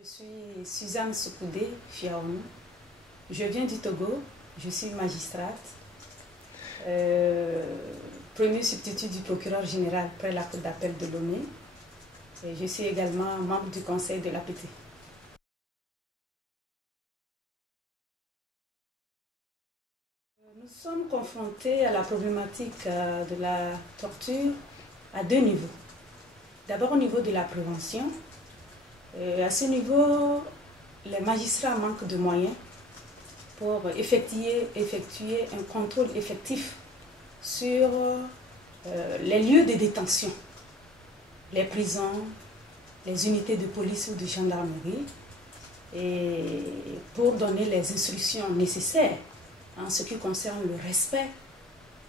Je suis Suzanne Soukoudé Fiaonou. Je viens du Togo, je suis magistrate, premier substitut du procureur général près la cour d'appel de Lomé. Et je suis également membre du conseil de l'APT. Nous sommes confrontés à la problématique de la torture à deux niveaux. D'abord au niveau de la prévention. À ce niveau, les magistrats manquent de moyens pour effectuer un contrôle effectif sur les lieux de détention, les prisons, les unités de police ou de gendarmerie, et pour donner les instructions nécessaires en ce qui concerne le respect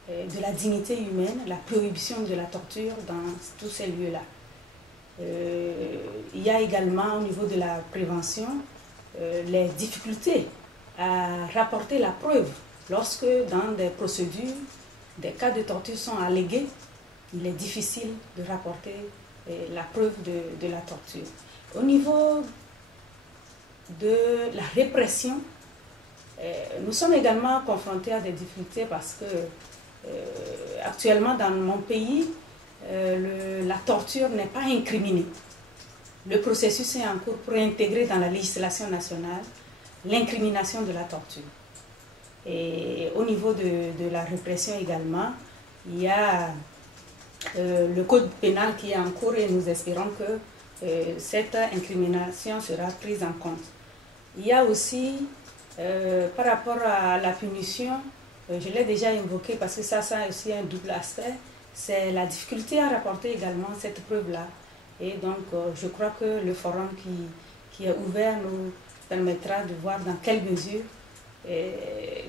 de la dignité humaine, la prohibition de la torture dans tous ces lieux-là. Il y a également au niveau de la prévention les difficultés à rapporter la preuve lorsque dans des procédures, des cas de torture sont allégués, il est difficile de rapporter la preuve de la torture. Au niveau de la répression, nous sommes également confrontés à des difficultés parce que actuellement dans mon pays, la torture n'est pas incriminée. Le processus est en cours pour intégrer dans la législation nationale l'incrimination de la torture. Et au niveau de la répression également, il y a le code pénal qui est en cours et nous espérons que cette incrimination sera prise en compte. Il y a aussi, par rapport à la punition, je l'ai déjà évoqué parce que ça a aussi un double aspect, c'est la difficulté à rapporter également cette preuve-là. Et donc, je crois que le forum qui est ouvert nous permettra de voir dans quelle mesure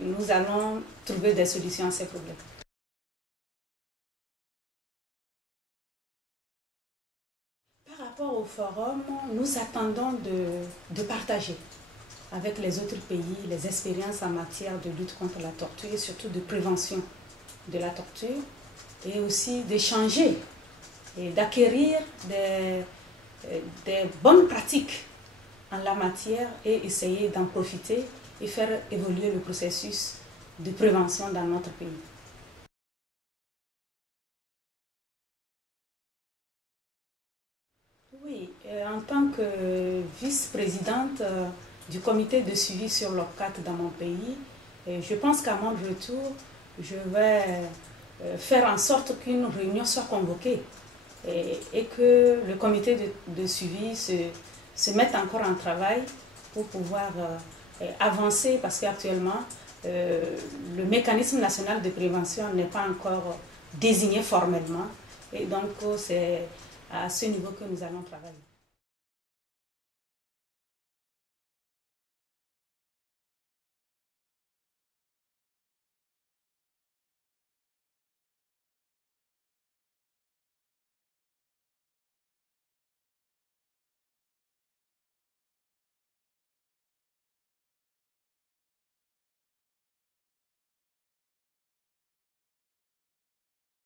nous allons trouver des solutions à ces problèmes. Par rapport au forum, nous attendons de partager avec les autres pays les expériences en matière de lutte contre la torture et surtout de prévention de la torture, et aussi d'échanger et d'acquérir des bonnes pratiques en la matière et essayer d'en profiter et faire évoluer le processus de prévention dans notre pays. Oui, en tant que vice-présidente du comité de suivi sur l'OPCAT dans mon pays, je pense qu'à mon retour, je vais faire en sorte qu'une réunion soit convoquée et que le comité de suivi se mette encore en travail pour pouvoir avancer, parce qu'actuellement, le mécanisme national de prévention n'est pas encore désigné formellement, et donc c'est à ce niveau que nous allons travailler.